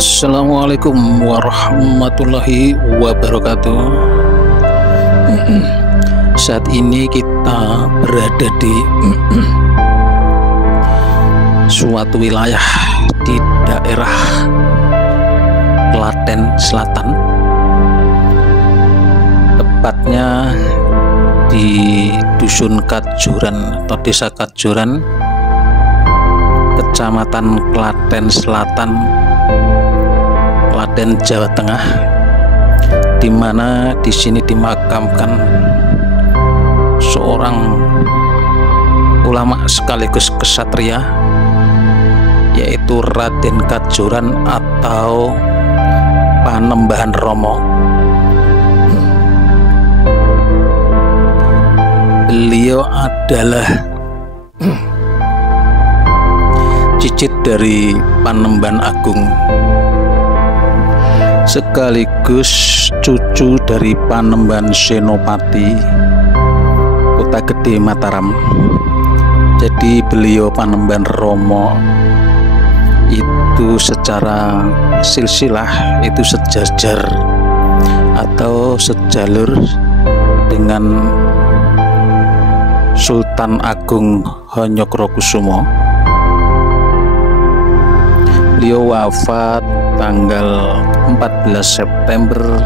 Assalamualaikum warahmatullahi wabarakatuh. Saat ini kita berada di suatu wilayah di daerah Klaten Selatan, tepatnya di Dusun Kajuran atau Desa Kajuran, Kecamatan Klaten Selatan, Klaten, Jawa Tengah, di mana di sini dimakamkan seorang ulama sekaligus kesatria, yaitu Raden Kajuran atau Panembahan Romo. Beliau adalah cicit dari Panembahan Agung, sekaligus cucu dari Panembahan Senopati Kota Gede Mataram. Jadi beliau Panembahan Romo itu secara silsilah itu sejajar atau sejalur dengan Sultan Agung Hanyokrokusumo. Beliau wafat tanggal 14 September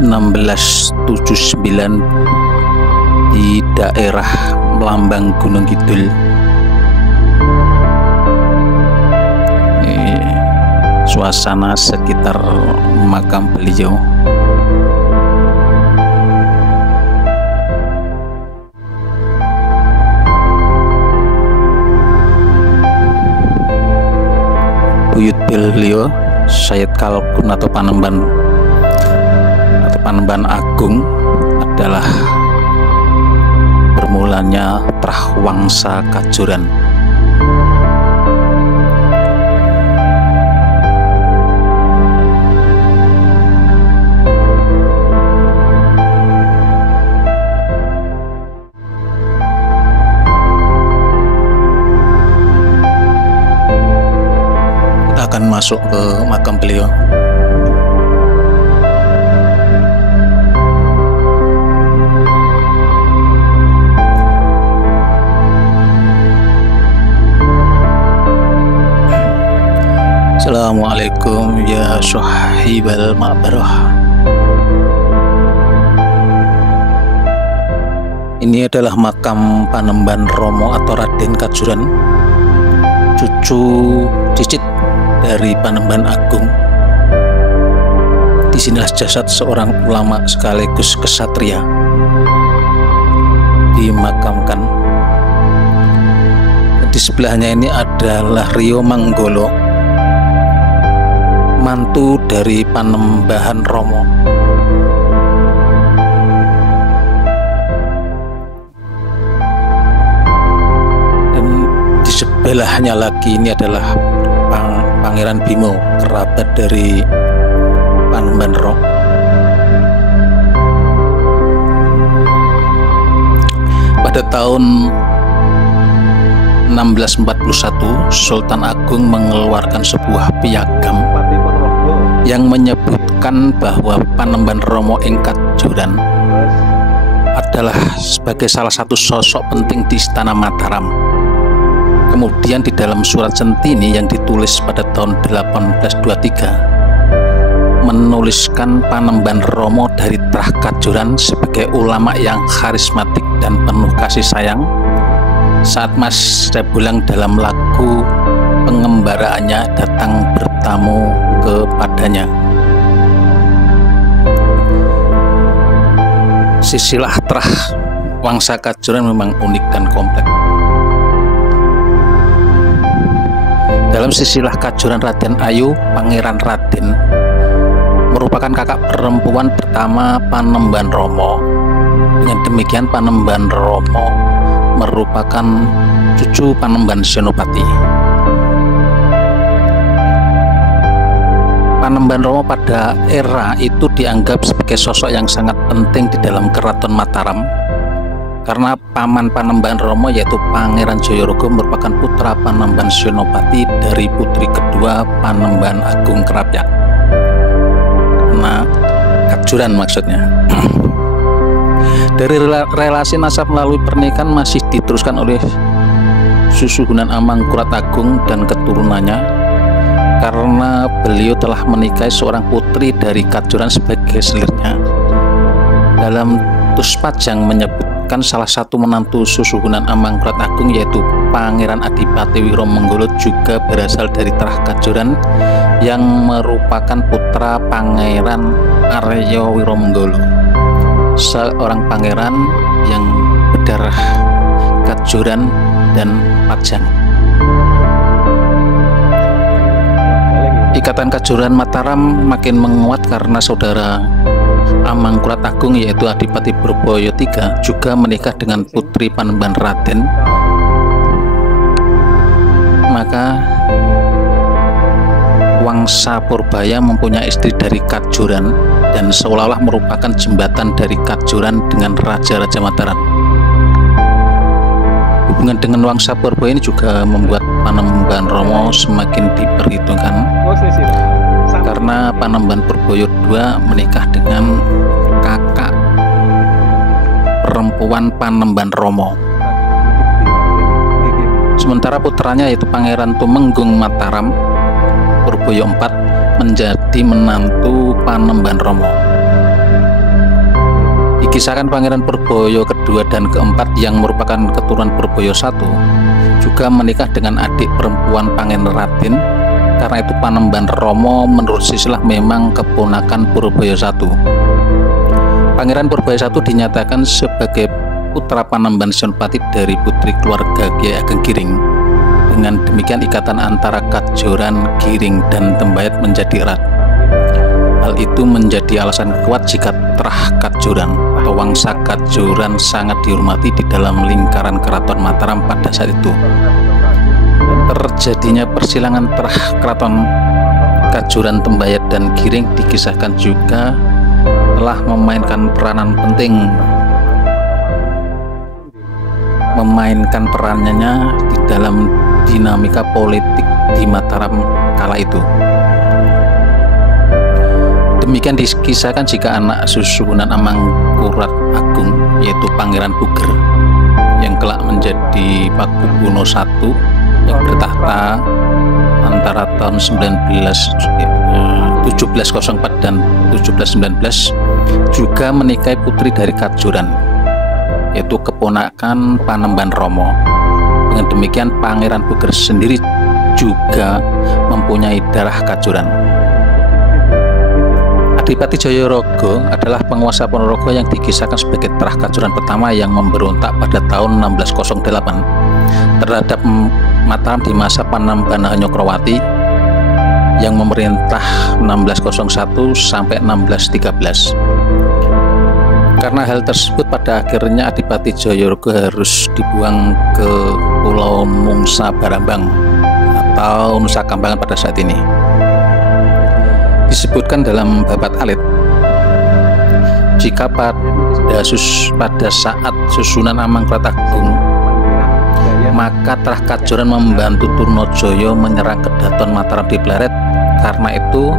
1679 di daerah Melambang Gunung Kidul. Ini suasana sekitar makam beliau. Buyut beliau Syed Kalkun atau Panembahan Agung adalah bermulanya Prahwangsa Kajuran. Akan masuk ke makam beliau. Assalamualaikum ya sahibal ma'barah. Ini adalah makam Panembahan Romo atau Raden Kajuran, cucu cicit dari Panembahan Agung. Disinilah jasad seorang ulama sekaligus kesatria dimakamkan. Di sebelahnya ini adalah Rio Manggolo, mantu dari Panembahan Romo. Dan di sebelahnya lagi ini adalah Pangeran Bimo, kerabat dari Panembahan Romo. Pada tahun 1641, Sultan Agung mengeluarkan sebuah piagam yang menyebutkan bahwa Panembahan Romo ing Kajuran adalah sebagai salah satu sosok penting di Istana Mataram. Kemudian di dalam surat Centini yang ditulis pada tahun 1823 menuliskan Panembahan Romo dari Trah Kajuran sebagai ulama yang karismatik dan penuh kasih sayang saat Mas Rebulang dalam lagu pengembaraannya datang bertamu kepadanya. Silsilah Trah Wangsa Kajuran memang unik dan kompleks. Dalam silsilah Kajuran, Raden Ayu Pangeran Raden merupakan kakak perempuan pertama Panembahan Romo. Dengan demikian Panembahan Romo merupakan cucu Panembahan Senopati. Panembahan Romo pada era itu dianggap sebagai sosok yang sangat penting di dalam Keraton Mataram karena paman Panembahan Rama yaitu Pangeran Jayaraga merupakan putra Panembahan Senopati dari putri kedua Panembahan Agung Krapyak. Nah, Kajuran maksudnya. Dari relasi nasab melalui pernikahan masih diteruskan oleh Susuhunan Amangkurat Agung dan keturunannya, karena beliau telah menikahi seorang putri dari Kajuran sebagai selirnya. Dalam Tuspajang menyebutkan salah satu menantu Susuhunan Amangkurat Agung yaitu Pangeran Adipati Wiromenggala juga berasal dari Trah Kajuran yang merupakan putra Pangeran Arya Wiromenggala, seorang pangeran yang berdarah Kajuran dan Pajang. Ikatan Kajuran Mataram makin menguat karena saudara Amangkurat Agung yaitu Adipati Purbaya III juga menikah dengan putri Panembahan Raden. Maka Wangsa Purbaya mempunyai istri dari Kajuran dan seolah-olah merupakan jembatan dari Kajuran dengan Raja-Raja Mataram. Hubungan dengan Wangsa Purbaya ini juga membuat Panembahan Rama semakin diperhitungkan, karena Panembahan Purbaya II menikah dengan kakak perempuan Panembahan Rama. Sementara putranya yaitu Pangeran Tumenggung Mataram Purbaya IV menjadi menantu Panembahan Rama. Dikisahkan Pangeran Purbaya kedua dan keempat yang merupakan keturunan Purbaya I juga menikah dengan adik perempuan Pangeran Raden. Karena itu Panembahan Rama menurut silsilah memang keponakan Purbaya I. Pangeran Purbaya I dinyatakan sebagai putra Panembahan Senopati dari putri keluarga Kiai Ageng Giring. Dengan demikian ikatan antara Kajuran, Giring, dan Tembayat menjadi erat. Hal itu menjadi alasan kuat jika Trah Kajuran atau Wangsa Kajuran sangat dihormati di dalam lingkaran Keraton Mataram pada saat itu. Terjadinya persilangan Trah Keraton Kajuran, Tembayat, dan Giring dikisahkan juga telah memainkan peranan penting perannya di dalam dinamika politik di Mataram kala itu. Demikian dikisahkan jika anak Susuhunan Amangkurat Agung yaitu Pangeran Puger yang kelak menjadi Pakubuwono I yang bertahta antara tahun 1704 dan 1719 juga menikahi putri dari Kajuran yaitu keponakan Panembahan Rama. Dengan demikian Pangeran Puger sendiri juga mempunyai darah Kajuran. Adipati Jayaraga adalah penguasa Ponorogo yang dikisahkan sebagai Trah Kajuran pertama yang memberontak pada tahun 1608 terhadap Mataram di masa Panembahan Hanyokrawati yang memerintah 1601 sampai 1613. Karena hal tersebut pada akhirnya Adipati Jayaraga harus dibuang ke Pulau Nungsa Barambang atau Nusa Kambangan pada saat ini. Disebutkan dalam Babat Alit, jika pada saat Susunan Amangkurat Agung, maka Trah Kajuran membantu Turnajaya menyerang Kedaton Mataram di Pleret. Karena itu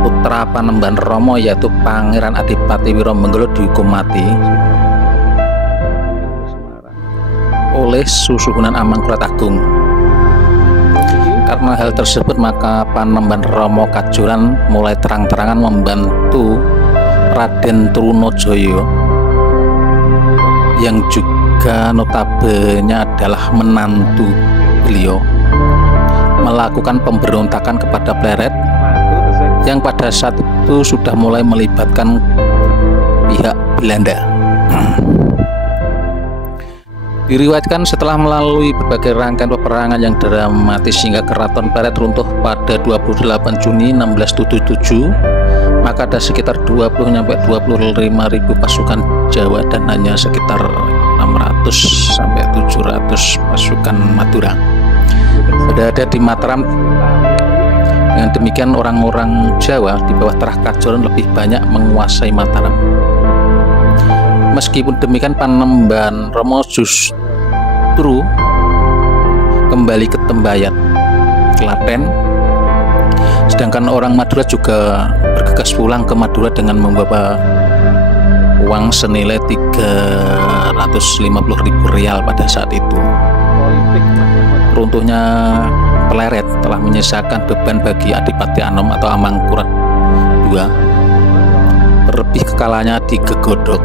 putra Panembahan Rama yaitu Pangeran Adipati Wiromenggala dihukum mati oleh Susuhunan Amangkurat Agung. Karena hal tersebut maka Panembahan Rama Kajuran mulai terang-terangan membantu Raden Trunajaya yang juga notabene adalah menantu beliau melakukan pemberontakan kepada Pleret yang pada saat itu sudah mulai melibatkan pihak Belanda. Diriwayatkan setelah melalui berbagai rangkaian peperangan yang dramatis hingga Keraton Pleret runtuh pada 28 Juni 1677, maka ada sekitar 20-25.000 pasukan Jawa dan hanya sekitar 600 sampai 700 pasukan Madura berada di Mataram. Dengan demikian orang-orang Jawa di bawah Trah Kajuran lebih banyak menguasai Mataram. Meskipun demikian, Panembahan Rama justru kembali ke Tembayat, Klaten. Sedangkan orang Madura juga bergegas pulang ke Madura dengan membawa uang senilai 350.000 rial pada saat itu. Runtuhnya Pleret telah menyisakan beban bagi Adipati Anom atau Amangkurat II. Terlebih kekalahannya di Gegodok,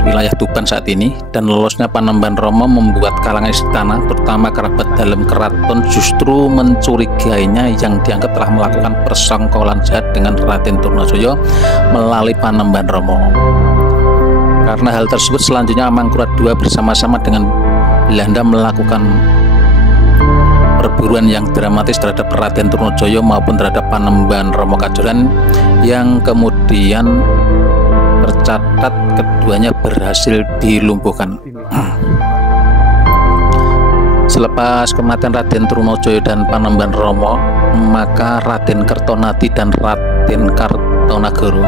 wilayah Tuban saat ini, dan lolosnya Panembahan Rama membuat kalangan istana, terutama kerabat dalam keraton, justru mencurigainya yang dianggap telah melakukan persengkolan jahat dengan Raden Trunojoyo melalui Panembahan Rama. Karena hal tersebut, selanjutnya Amangkurat II bersama-sama dengan Belanda melakukan perburuan yang dramatis terhadap Raden Trunojoyo maupun terhadap Panembahan Rama Kajoran, yang kemudian tercatat keduanya berhasil dilumpuhkan. Selepas kematian Raden Trunojoyo dan Panembahan Rama, maka Raden Kertonadi dan Raden Kartonagoro,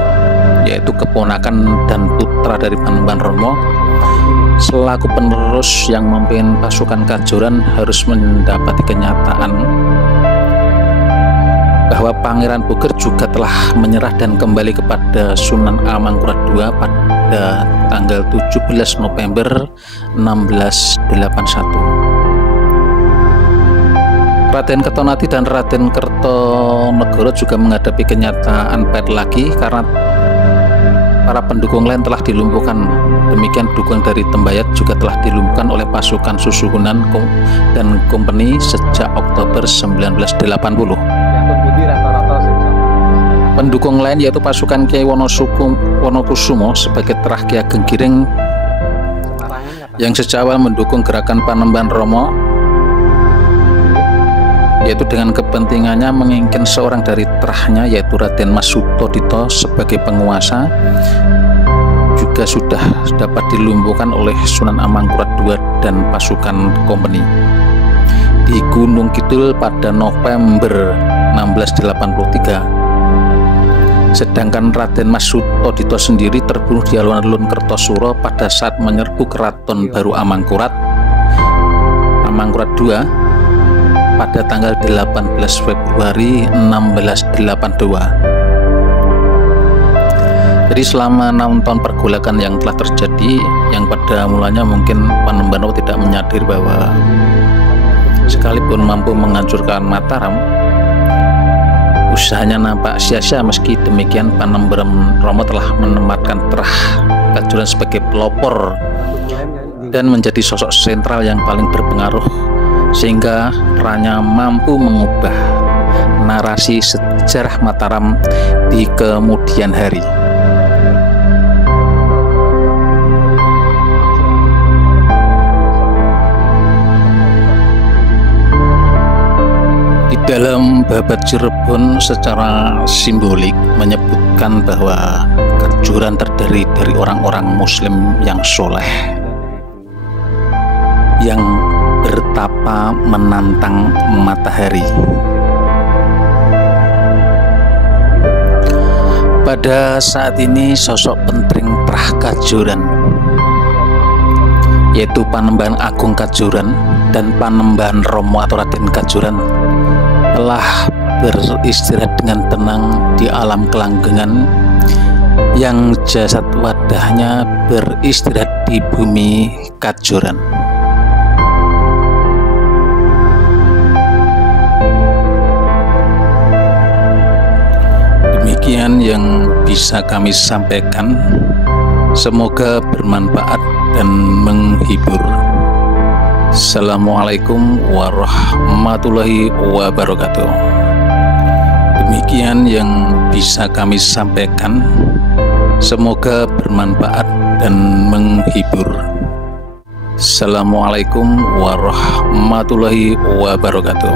yaitu keponakan dan putra dari Panembahan Rama, selaku penerus yang memimpin pasukan Kajoran, harus mendapati kenyataan bahwa Pangeran Puger juga telah menyerah dan kembali kepada Sunan Amangkurat II pada tanggal 17 November 1681. Raden Kertonadi dan Raden Kertonegoro juga menghadapi kenyataan pahit lagi karena para pendukung lain telah dilumpuhkan. Demikian dukungan dari Tembayat juga telah dilumpuhkan oleh pasukan Susuhunan dan Kompeni sejak Oktober 1980. Pendukung lain yaitu pasukan Kyai Wonokusumo sebagai terah Ki Ageng Giring yang sejak awal mendukung gerakan Panembahan Rama, yaitu dengan kepentingannya menginginkan seorang dari terahnya yaitu Raden Mas Sutodito sebagai penguasa, juga sudah dapat dilumpuhkan oleh Sunan Amangkurat II dan pasukan Kompeni di Gunung Kidul pada November 1683. Sedangkan Raden Mas Sutodito sendiri terbunuh di alun-alun Kertosuro pada saat menyerbu Keraton Baru Amangkurat II pada tanggal 18 Februari 1682. Jadi selama 6 tahun pergolakan yang telah terjadi, yang pada mulanya mungkin Panembahan Rama tidak menyadari bahwa sekalipun mampu menghancurkan Mataram, usahanya nampak sia-sia. Meski demikian, Panembahan Rama telah menempatkan terah Kajoran sebagai pelopor dan menjadi sosok sentral yang paling berpengaruh, sehingga perannya mampu mengubah narasi sejarah Mataram di kemudian hari. Dalam Babat Cirebon secara simbolik menyebutkan bahwa Kajoran terdiri dari orang-orang Muslim yang soleh, yang bertapa menantang matahari. Pada saat ini sosok penting terah Kajoran, yaitu Panembahan Agung Kajoran dan Panembahan Rama atau Raden Kajoran, telah beristirahat dengan tenang di alam kelanggengan, yang jasad wadahnya beristirahat di bumi Kajoran. Demikian yang bisa kami sampaikan, semoga bermanfaat dan menghibur. Assalamualaikum warahmatullahi wabarakatuh. Demikian yang bisa kami sampaikan, semoga bermanfaat dan menghibur. Assalamualaikum warahmatullahi wabarakatuh.